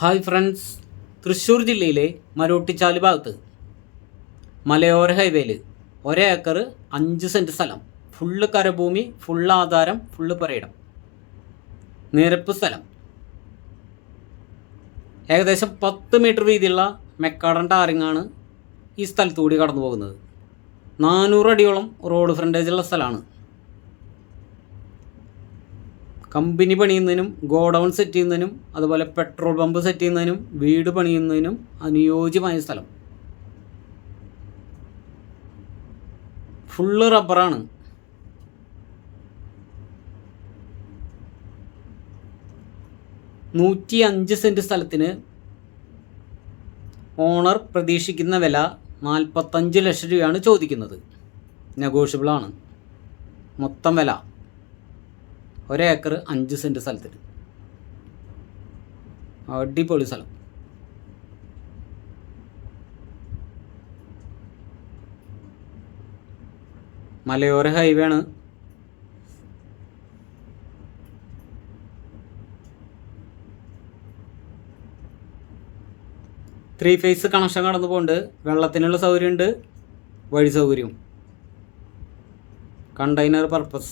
Hi friends, Thrissur ജില്ലയിലെ മരോട്ടിച്ചാല് ഭാഗത്ത് മലയോര ഹൈവേയിൽ 1 ഏക്കർ 5 സെൻറ്റ് സ്ഥലം, ഫുള്ള് കരഭൂമി, ഫുള്ള് ആധാരം, ഫുള്ള് പുരയിടം, നിരപ്പ് സ്ഥലം. ഏകദേശം 10 മീറ്റർ വീതിയുള്ള മെക്കാടൻ ടാറിങ്ങാണ് ഈ സ്ഥലത്തുകൂടി കടന്നു പോകുന്നത്. 400 അടിയോളം റോഡ് ഫ്രണ്ടേജുള്ള സ്ഥലമാണ്. കമ്പനി പണിയുന്നതിനും ഗോഡൗൺ സെറ്റ് ചെയ്യുന്നതിനും അതുപോലെ പെട്രോൾ പമ്പ് സെറ്റ് ചെയ്യുന്നതിനും വീട് പണിയുന്നതിനും അനുയോജ്യമായ സ്ഥലം. ഫുള്ള് റബ്ബറാണ്. $105 സെൻറ്റ് സ്ഥലത്തിന് ഓണർ പ്രതീക്ഷിക്കുന്ന വില 45 ലക്ഷം രൂപയാണ് ചോദിക്കുന്നത്. നെഗോഷ്യബിളാണ്. മൊത്തം വില 1 ഏക്കർ 5 സെൻറ്റ് സ്ഥലത്തിന്. അടിപൊളി സ്ഥലം. മലയോര ഹൈവേ ആണ്. ത്രീ ഫേസ് കണക്ഷൻ കടന്നു പോകുന്നുണ്ട്. വെള്ളത്തിനുള്ള സൗകര്യമുണ്ട്, വഴി സൗകര്യവും, കണ്ടെയ്നർ പർപ്പസ്.